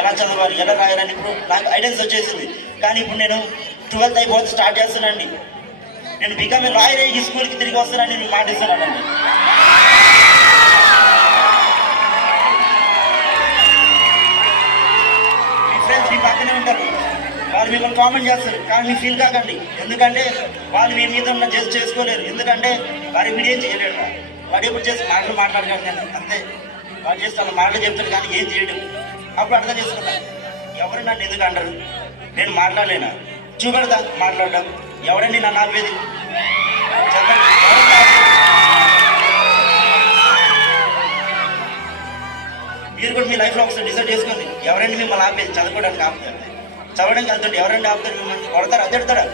ఎలా చదవాలి ఎలా రాయాలని ఇప్పుడు నాకు ఐడియాస్ వచ్చేసింది. కానీ ఇప్పుడు నేను 12th అయిపోతే స్టార్ట్ చేస్తానండి. నేను బికమ్ ఏ లాయర్ ఈ స్కూల్కి తిరిగి వస్తానని నేను మాటిస్తున్నానండి. మీ ఫ్రెండ్స్ మీ పక్కనే ఉంటారు, వాళ్ళు మిమ్మల్ని కామెంట్ చేస్తారు, కానీ మీరు ఫీల్ కాకండి. ఎందుకంటే వాళ్ళు మీ మీద ఉన్న జడ్జ్ చేసుకోలేరు. ఎందుకంటే వారి వీడియో ఏం చేయలేడు. వాడు ఎప్పుడు చేసి మాట్లాడగలను నేను అంతే. వాడు చేస్తే వాళ్ళ మాటలు చెప్తాడు కానీ ఏం చేయడం. అప్పుడు అర్థం చేసుకున్నాను, ఎవరు నన్ను ఎందుకు అంటారు, నేను మాట్లాడలేనా, చూపెడతా మాట్లాడడం. ఎవరండి నన్ను ఆపేది చెప్పండి. మీరు కూడా మీ లైఫ్లో ఒకసారి డిసైడ్ చేసుకోండి, ఎవరండి మిమ్మల్ని ఆపేది. చదువుకోవడానికి ఆపుతారు, చదవడానికి వెళ్తుంటే ఎవరండి ఆపుతారు, మిమ్మల్ని కొడతారు, అద్దెడతారా.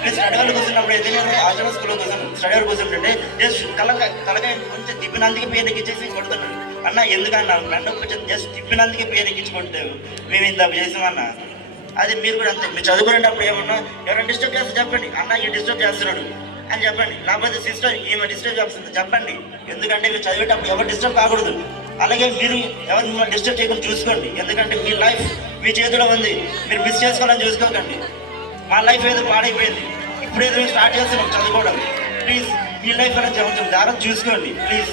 మీరు స్టడీ వాళ్ళు కూర్చున్నప్పుడు అయితే నేను హాస్టల్ స్కూల్లో కూర్చొని స్టడీ వాళ్ళు కూర్చుంటుంటే జస్ట్ తలకాయ కొంచెం తిప్పినందుకే పేరు ఎక్కించేసి కొడుతున్నాడు. అన్న ఎందుకన్నా మెండ కొంచెం జస్ట్ తిప్పినందుకే పేరు ఎక్కించుకుంటే మేము ఇంత చేసామన్నా. అది మీరు కూడా అంతే. మీరు చదువుకునేటప్పుడు ఏమన్నా ఎవరైనా డిస్టర్బ్ చేస్తే చెప్పండి, అన్న ఈ డిస్టర్బ్ చేస్తున్నాడు అని చెప్పండి. లేకపోతే సిస్టర్ ఈమె డిస్టర్బ్ చేస్తుంది చెప్పండి. ఎందుకంటే మీరు చదివేటప్పుడు ఎవరు డిస్టర్బ్ కాకూడదు. అలాగే మీరు ఎవరు మిమ్మల్ని డిస్టర్బ్ చేయకుండా చూసుకోండి. ఎందుకంటే మీ లైఫ్ మీ చేతిలో ఉంది, మీరు మిస్ చేసుకోవాలని చూసుకోకండి. మా లైఫ్ ఏదో పాడైపోయింది, ఇప్పుడు ఏదో స్టార్ట్ చేస్తున్నాం చదువుకోవడం. ప్లీజ్ మీ లైఫ్ అనేది కొంచెం దారం చూసుకోండి ప్లీజ్.